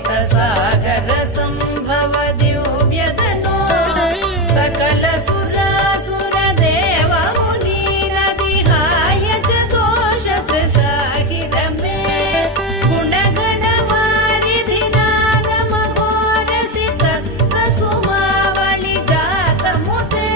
सागर संभव दिव्यतनो सकल सुरासुर देव मुनि नदिहाय च दोष त्रिसाहिर मे गुणगण वारिधि नागम घोरसि तत्त सुमावळि जात मुते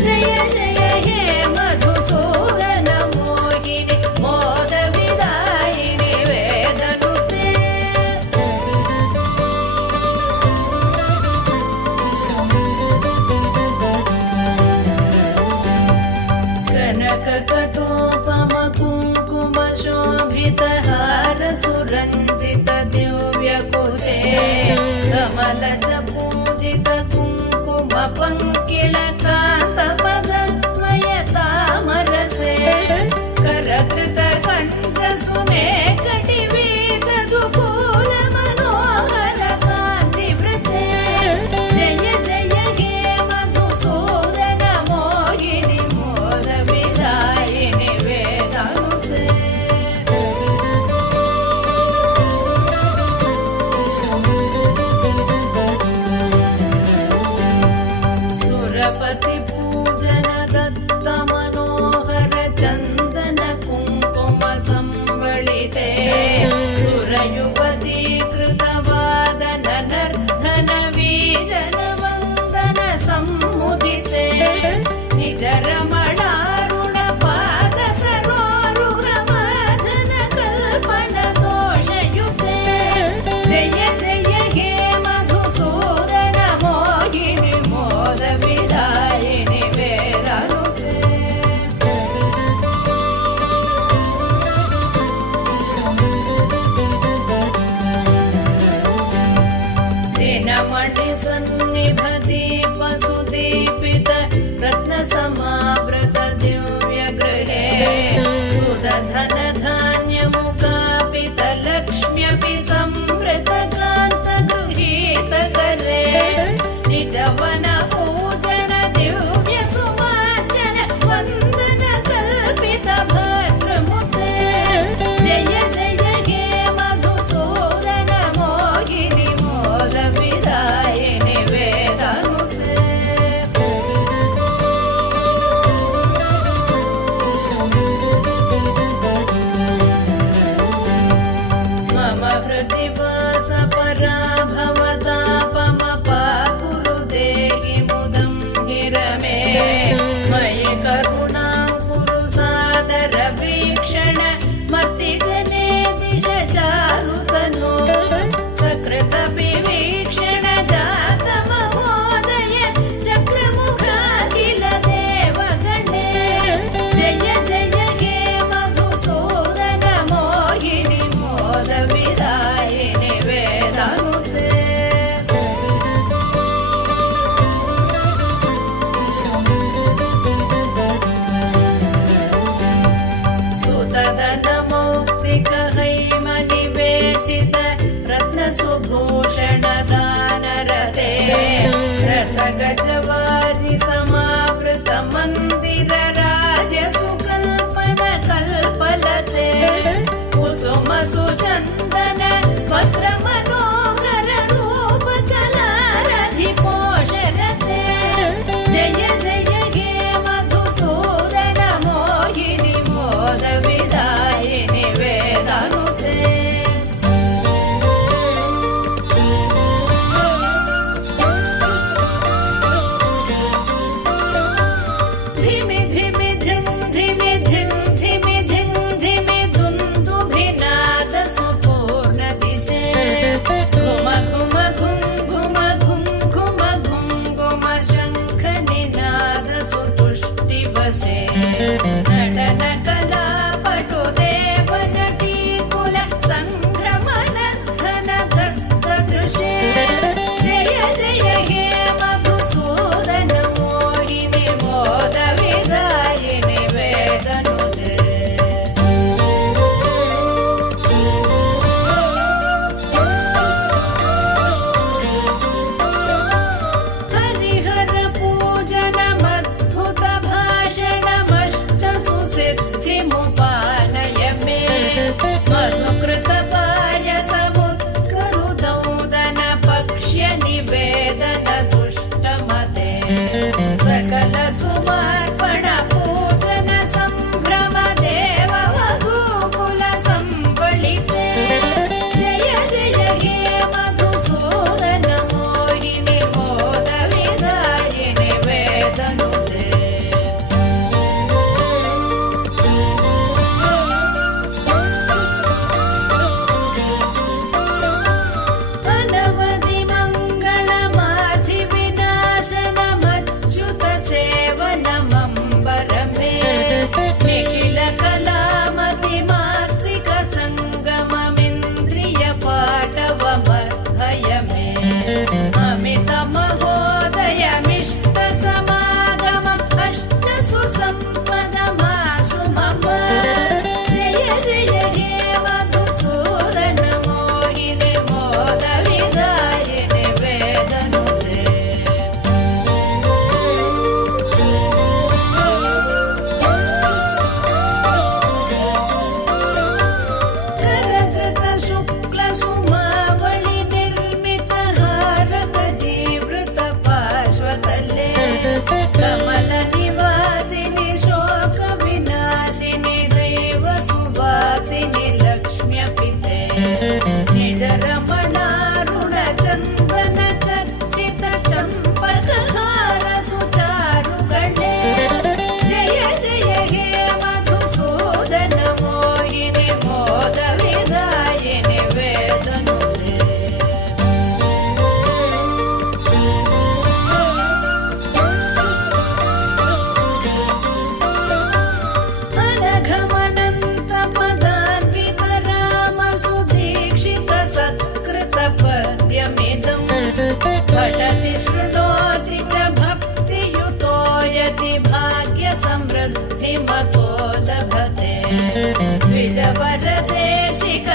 जय जय हे मधुसूदन मोहिनि मोद विदायिनि वेदनुते कटोपम कुङ्कुम शोभितहार सुरञ्जित दिव्यकुचे कमलज पूजित कुङ्कुम पङ्किल कान्त पदद्वय तामरसे करकृत कञ्च सुमेकटिवीत दुकूल मनोहर कान्तिवृते जय जय हे मधुसूदन मोहिनि मोद विदायिनि वेदनुते सुरपति पूजन दत्त मनोहर चन्दन कुङ्कुम संवलिते सुरयुवती कृतवादन नर्धन वीजन वन्दन सम्मुदिते निज रमणारुण पाद सरोरुह माधन कल्पन दोषयुते जय जय हे मधुसूदन मोहिनि मोद विदायिनि वेदनुते दिनमणि सन्निभ दीप सुदीपित रत्न समावृत दिव्य गृहे सुदधन धान्य मुकापित लक्ष्म्यपि संवृत क्रान्त गृहीत करे निजवन पूजन दिव्य सुवाचन वन्दन कल्पित भद्रमुते जय जय हे मधुसूदन मोहिनि मोद विदायिनि वेदनुते मम हृदि वास पराभवतापमपाकुरु देहि मुदं गिरमे मयि करुणां कुरु सादर वीक्षण मतिजने दिश चारुतनो सकृत विवीक्षण जात महोदय चक्रमुखाखिल देवगणे जय जय हे मधुसूदन मोहिनि मोद विदायिनि वेदनुते सुतदन मौक्तिक हैमनिवेशित रत्न सुभूषण दानरते रथ गजवाजि समावृत मन्दिर राज्य सुकल्पन कल्पलते कुसुम सुचन्दन वस्त्र मनोहर रूप कलारधि पोषरते जय जय हे मधुसूदन मोहिनि मोद विदायिनि वेदनुते धिमि धिमि धिं धिमि धिं धिमि धिं धिमि दुन्दुभिनाद सुपूर्ण दिशे पद्यमिदम् पठति शृणोति च भक्तियुतो यति भाग्यसमृद्धिमतो लभते द्विजवरदेशिक